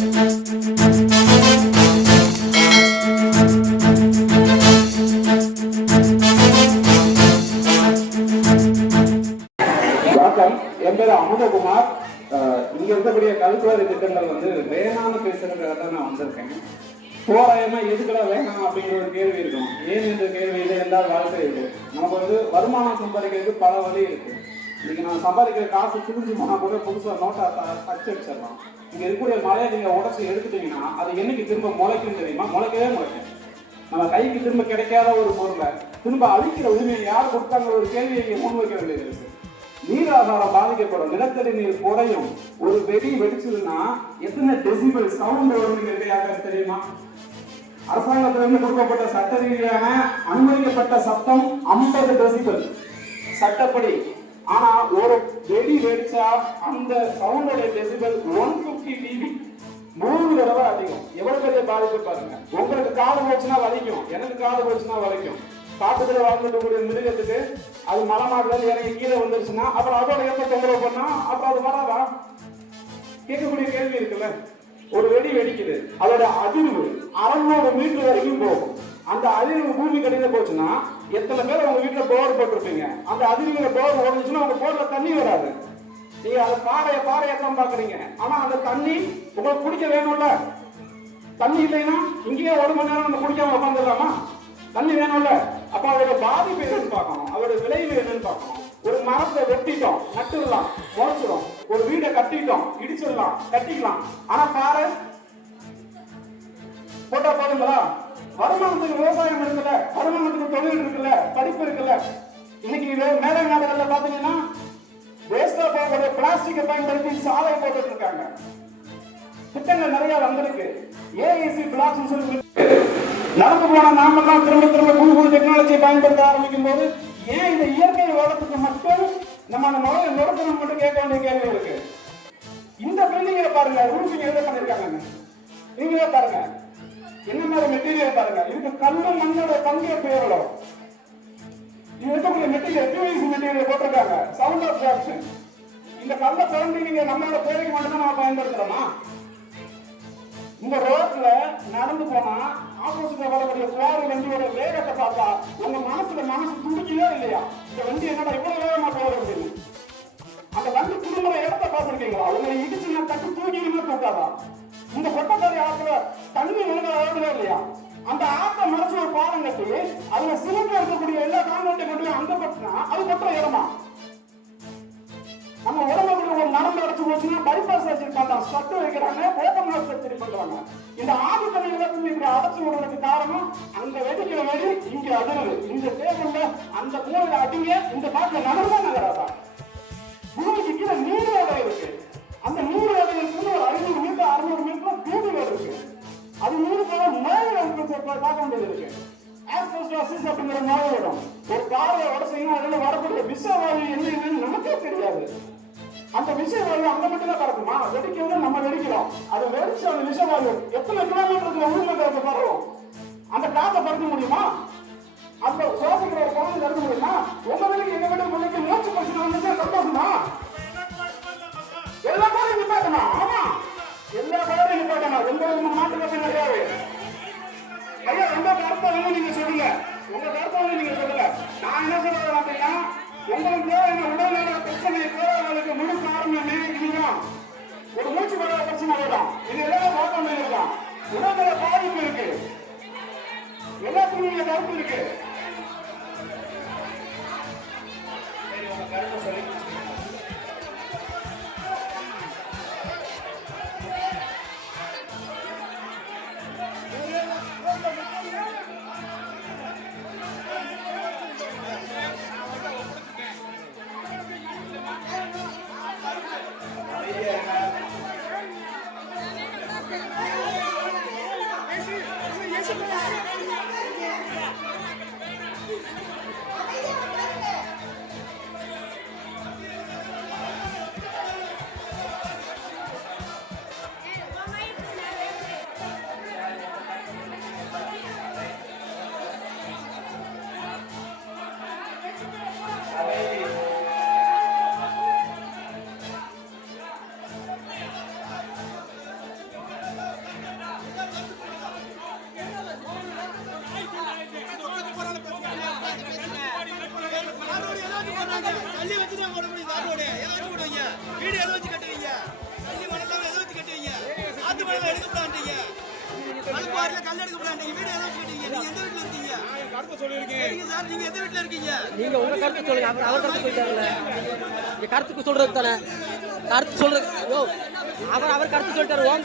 என் பேர் அமுதகுமார். அஹ் இங்க இருக்கக்கூடிய கல்குவாரி திட்டங்கள் வந்து வேணாம்னு பேசுறதுக்காக தான் நான் வந்திருக்கேன். தோராயமா எதுக்குடா வேணாம் அப்படிங்கிற ஒரு கேள்வி இருக்கும். ஏன் என்ற கேள்வி இல்லை என்றால் வாழ்க்கை இருக்கு. நமக்கு வந்து வருமானம் சம்பாதிக்கிறதுக்கு பல வழி இருக்கு. இன்னைக்கு நான் சம்பாதிக்கிற காசு திருஞ்சி போனா கூட புதுசாக நோட்டா அச்சு அடிச்சிடலாம் நீங்கள் இருக்கக்கூடிய மழையை நீங்கள் உடச்சி எடுத்துட்டீங்கன்னா அது என்னைக்கு திரும்ப முளைக்கும் தெரியுமா? முளைக்கவே முளைக்கும் நம்ம கைக்கு திரும்ப கிடைக்காத ஒரு பொருளை திரும்ப அழிக்கிற உரிமையை யார் கொடுத்தாங்க ஒரு கேள்வியை இங்க முன்வைக்க வேண்டியது இருக்கு. நீர் ஆதாரம் பாதிக்கப்படும். நிலத்தடி நீர் குறையும். ஒரு வெடி வெடிச்சதுன்னா எத்தனை டெசிபிள் சவுண்ட் வருங்கிறது யாருக்கு தெரியுமா? அரசாங்கத்திலிருந்து கொடுக்கப்பட்ட சட்ட ரீதியான அனுமதிக்கப்பட்ட சத்தம் 50 டெசிபிள் சட்டப்படி ஆனா ஒரு வெடி வெடிச்சா அந்த சவுண்டோட டெசிபல் ஒன் பிப்டி டிபி மூணு தடவை அதிகம். எவ்வளவு பெரிய பாதிப்பு பாருங்க. உங்களுக்கு காது போச்சுன்னா வலிக்கும். எனக்கு காது போச்சுன்னா வலிக்கும். காட்டுக்குள்ள வாழ்ந்துட்டு கூடிய மிருகத்துக்கு அது மலை மாட்டுல இறங்கி கீழே வந்துருச்சுன்னா அப்புறம் அதோட எப்ப தொந்தரவு பண்ணா அப்புறம் அது வராதா? கேட்கக்கூடிய கேள்வி இருக்குல்ல. ஒரு வெடி வெடிக்குது. அதோட அதிர்வு அறுநூறு மீட்டர் வரைக்கும் போகும். அந்த அதிர்வு பூமி கடையில போச்சுன்னா எத்தனை பேர் உங்க வீட்டுல போர் போட்டிருப்பீங்க? அந்த அதிர்வுல போர் ஓடுச்சுன்னா உங்க போர்ல தண்ணி வராது. நீங்க அந்த பாறைய பாறையை தான் பாக்குறீங்க ஆனா அந்த தண்ணி உங்களுக்கு குடிக்க வேணும்ல? தண்ணி இல்லைன்னா இங்கேயே ஒரு மணி நேரம் நம்ம குடிக்காம உட்காந்துடலாமா தண்ணி வேணும்ல? அப்ப அதோட பாதிப்பு என்னன்னு பார்க்கணும். அதோட விளைவு என்னன்னு பார்க்கணும். ஒரு மரத்தை வெட்டிட்டோம் நட்டுடலாம் முளைச்சிடும் ஒரு வீடை கட்டிட்டோம் இடிச்சிடலாம் கட்டிக்கலாம். ஆனா பாரு போட்டா போதுங்களா? வருமானத்துக்கு விவசாயம் இருக்குல்ல வருமானத்துக்கு தொழில் இருக்குல்ல படிப்பு இருக்குல்ல. இன்னைக்கு மேலை நாடுகள்ல பாத்தீங்கன்னா வேஸ்டா போகக்கூடிய பிளாஸ்டிக்கை பயன்படுத்தி சாலை போட்டுட்டு இருக்காங்க. திட்டங்கள் நிறைய வந்திருக்கு. ஏஐசி பிளாக்ஸ் சொல்லி நடந்து போன நாமெல்லாம் திரும்ப திரும்ப புது புது டெக்னாலஜியை பயன்படுத்த ஆரம்பிக்கும் போது ஏன் இந்த இயற்கை வளத்துக்கு மட்டும் நம்ம அந்த நுழைய நிறுத்தணும் மட்டும் கேட்க வேண்டிய கேள்வி இருக்கு. இந்த பில்டிங்கை பாருங்க ரூஃபிங் எதை பண்ணிருக்காங்க நீங்களே பாருங்க. என்ன மாதிரி மெட்டீரியல் பாருங்க. இதுக்கு கல்லும் மண்ணோட பங்கே பேரலோ இது இருக்கக்கூடிய மெட்டீரியல் பியூஎஸ்சி மெட்டீரியல் போட்டிருக்காங்க. சவுண்ட் அப்சார்ப்ஷன் இந்த கல்லை திறந்து நீங்க நம்மளோட பேருக்கு மட்டும் நம்ம பயன்படுத்துறோமா? இந்த ரோட்ல நடந்து போனா ஆப்போசிட்ல வரக்கூடிய குவாரி வண்டியோட வேகத்தை பார்த்தா உங்க மனசுல மனசு துடிக்கவே இல்லையா? இந்த வண்டி என்னடா இவ்வளவு வேகமா போகுது அப்படின்னு அந்த வண்டி திரும்புற இடத்த பார்த்துருக்கீங்களா? உங்களை இடிச்சு நான் தட்டு தூக்கிடுமே தூக்காதான் இந்த கொட்டக்காரி ஆத்துல தண்ணி ஒழுங்கா ஓடுதா இல்லையா? அந்த ஆத்த மறைச்சு ஒரு பாலம் கட்டி அதுல சிலிண்டர் இருக்கக்கூடிய எல்லா கான்வெண்ட்டையும் கொண்டு போய் அங்க கொட்டினா அது கொட்டுற இடமா? நம்ம உடம்புக்குள்ள ஒரு மரம் அடைச்சு போச்சுன்னா பைபாஸ் சர்ஜரி பண்றாங்க ஸ்டட் வைக்கிறாங்க ஓப்பன் சர்ஜரி பண்றாங்க இந்த ஆதி தண்ணி எல்லாத்தையும் இப்படி அடைச்சு விடுறதுக்கு காரணம் அந்த வெடிக்கிற வெடி இங்க அதிர்வு இந்த டேபிள்ல அந்த மூலையில அடிங்க இந்த பாட்டுல நகரமா நகராதா? பூமிக்கு கீழே நீர் ஓடை இருக்கு. அந்த நீர் அது நீர் போல நோய் பார்க்க வேண்டியது இருக்கு ஆஸ்பெஸ்டாசிஸ் அப்படிங்கிற மாதிரி வரும் ஒரு காரை உடச்சீங்கன்னா அதில் வரக்கூடிய விஷவாயு என்ன என்னன்னு நமக்கே தெரியாது. அந்த விஷவாயு அங்க மட்டும் தான் பறக்குமா? வெடிக்கிறது நம்ம வெடிக்கிறோம். அது வெடிச்ச அந்த விஷவாயு எத்தனை கிலோமீட்டருக்கு உள்ள பரவும் அந்த காத்தை பறக்க முடியுமா? அந்த சுவாசிக்கிற குழந்தை உங்களுக்கு தேவையான உடல்நல பிரச்சனை போறவங்களுக்கு முழு காரணமே இதுதான் ஒரு மூச்சு வர பிரச்சனை வரலாம் இது எல்லாம் பார்க்க முடியலாம் உடல்நல பாதிப்பு இருக்கு. எல்லாத்துக்கும் நீங்க கருத்து பாட்டோட வீடு எதை வச்சு கட்டுவீங்க? தண்ணி மணல் எதை வச்சு கட்டுவீங்க? ஆத்து மணல் எடுக்க கூடாதுங்க மணப்பாறையில கல் எடுக்க கூடாதுங்க வீடு எதை வச்சு கட்டுவீங்க. நீங்க எந்த வீட்டுல இருக்கீங்க? சரிங்க சார் நீங்க எந்த வீட்டுல இருக்கீங்க? நீங்க கருத்து சொல்லுங்க. அவர் அவர் கருத்து சொல்லிட்டாங்கல்ல கருத்துக்கு சொல்றது தானே? கருத்து சொல்றது ஓ அவர் அவர் கருத்து சொல்லிட்டாரு. உன்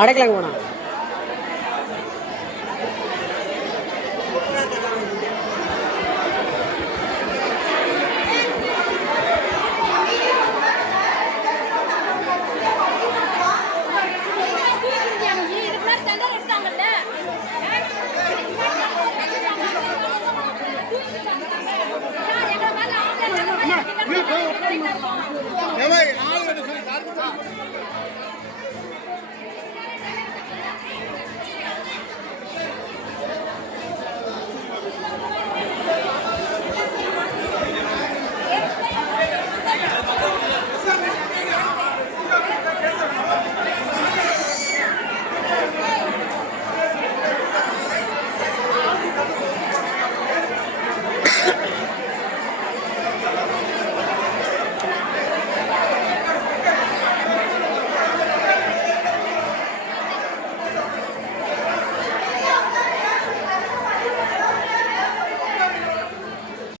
அடைக்கலாங்க போனா இதுக்கு முன்னாடி டெண்டர் எடுத்தாங்கல்ல சார், எங்களை மேல ஆம்பளை எங்களை